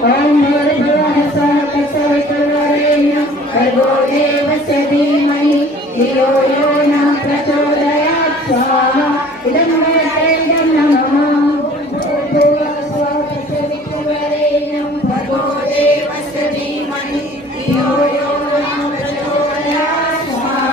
ॐ भूर्भुवः स्वः तत्सवितुर्वरेण्यं भर्गो देवस्य धीमहि धियो यो नः प्रचोदयात् स्वाहा इदं वेदैकं नमः भूर्भुवः स्वः तत्सवितुर्वरेण्यं भर्गो देवस्य धीमहि धियो यो नः प्रचोदयात् स्वाहा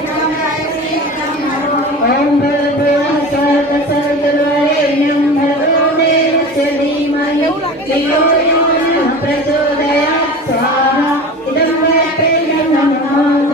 इदं वेदैकं नमः ॐ भूर्भुवः स्वः तत्सवितुर्वरेण्यं भर्गो देवस्य धीमहि धियो यो नः प्रचोदयात् स्वाहा इदं वेदैकं नमः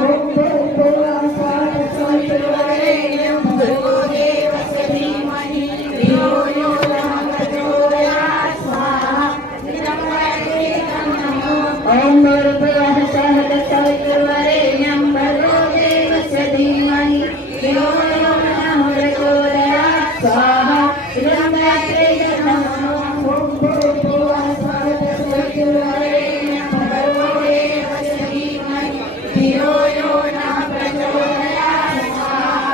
ॐ भूर्भुवः स्वः तत्सवितुर्वरेण्यं भर्गो देवस्य धीमहि धियो यो नः प्रचोदयात् स्वाहा इदं वेदैकं नमः ॐ भूर्भुवः स्वः तत्सवितुर्वरेण्यं भर्गो देवस्य धीमहि धियो यो नः प्रचोदयात् स्वाहा इदं वेदैकं नमः ॐ भूर्भुवः स्वः तत्सवितुर्वरेण्यं भर्गो देवस्य धीमहि धियो यो नः प्रचोदयात् स्वाहा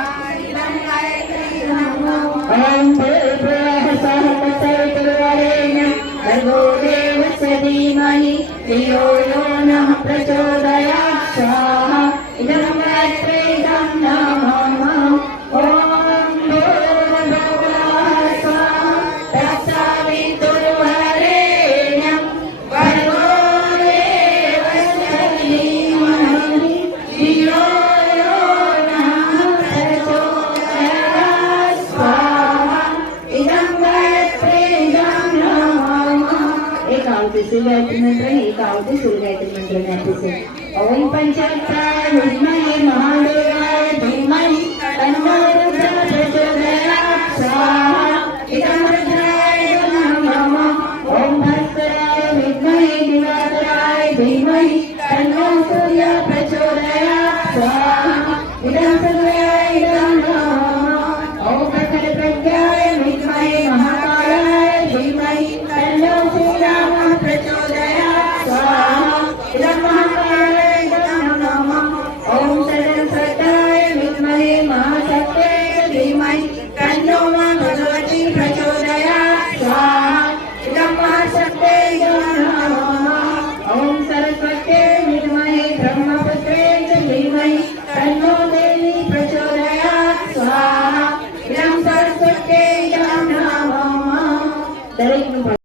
इदं वेदैकं नमः ॐ भूर्भुवः स्वः तत्सवितुर्वरेण्यं भर्गो देवस्य धीमहि धियो यो नः प्रचोदयात् स्वाहा इदं वेदैकं नमः ॐ भूर्भुवः स्वः तत्सवितुर्वरेण्यं भर्गो देवस्य धीमहि धियो यो नः प्रचोदयात् स्वाहा इदं वेदैकं नमः एक आवृत्ति से गायत्री मंत्र है एक आवृत्ति सुर गायत्री मंत्र में ऐसे से ओम पंचवक्त्राय विद्महे महादेवाय धीमहि तन्नो रुद्रः प्रचोदयात् स्वाहा